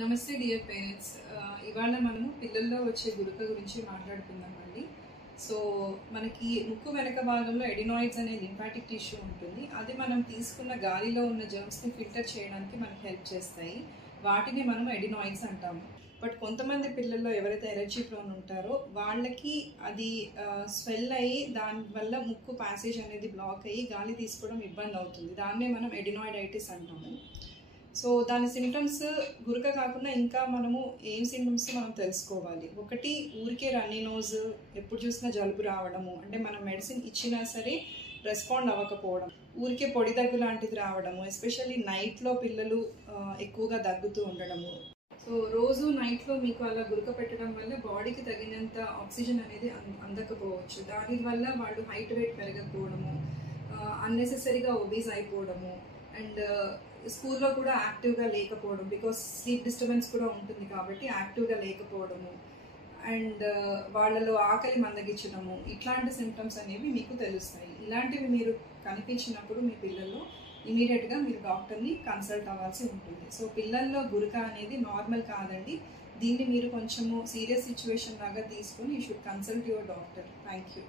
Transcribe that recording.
నమస్తే dear parents. ఇవాళ మనము పిల్లల్లో వచ్చే గురక గురించి మాట్లాడుకుందామండి. సో మనకి ముక్కు వెనక భాగంలో ఎడినాయిడ్స్ అనే లింఫాటిక్ టిష్యూ ఉంటుంది. అది మనం తీసుకున్న గాలిలో ఉన్న జర్మ్స్ని ఫిల్టర్ చేయడానికి మనకి హెల్ప్ చేస్తాయి. వాటిని మనం ఎడినాయిడ్స్ అంటాము. బట్ కొంతమంది పిల్లల్లో ఎవరైతే ఎలర్జీ ప్రోన్ ఉంటారో వాళ్ళకి అది స్వెల్ అయ్యి దానివల్ల ముక్కు ప్యాసేజ్ అనేది బ్లాక్ అయ్యి గాలి తీసుకోవడం ఇబ్బంది అవుతుంది. దాన్నే మనం ఎడినాయిడైటిస్ అంటాము. సో దాని సిమ్టమ్స్ గురక కాకుండా ఇంకా మనము ఏం సిమ్టమ్స్ మనం తెలుసుకోవాలి. ఒకటి, ఊరికే రన్నీ నోజ్, ఎప్పుడు చూసినా జలుబు రావడము, అంటే మనం మెడిసిన్ ఇచ్చినా సరే రెస్పాండ్ అవ్వకపోవడం, ఊరికే పొడి దగ్గు లాంటిది రావడము, ఎస్పెషల్లీ నైట్లో పిల్లలు ఎక్కువగా దగ్గుతూ ఉండడము. సో రోజు నైట్లో మీకు అలా గురక పెట్టడం వల్ల బాడీకి తగినంత ఆక్సిజన్ అనేది అందకపోవచ్చు. దానివల్ల వాళ్ళు హైట్ వెయిట్ పెరగకపోవడము, అన్నెసెసరీగా ఒబీస్ అయిపోవడము, అండ్ స్కూల్లో కూడా యాక్టివ్గా లేకపోవడం, బికాస్ స్లీప్ డిస్టర్బెన్స్ కూడా ఉంటుంది కాబట్టి యాక్టివ్గా లేకపోవడము, అండ్ వాళ్ళలో ఆకలి మందగించడము, ఇట్లాంటి సిమ్టమ్స్ అనేవి మీకు తెలుస్తాయి. ఇలాంటివి మీరు కనిపించినప్పుడు మీ పిల్లల్లో ఇమీడియట్గా మీరు డాక్టర్ని కన్సల్ట్ అవ్వాల్సి ఉంటుంది. సో పిల్లల్లో గురక అనేది నార్మల్ కాదండి. దీన్ని మీరు కొంచెము సీరియస్ సిచ్యువేషన్ లాగా తీసుకొని you should consult your doctor. Thank you.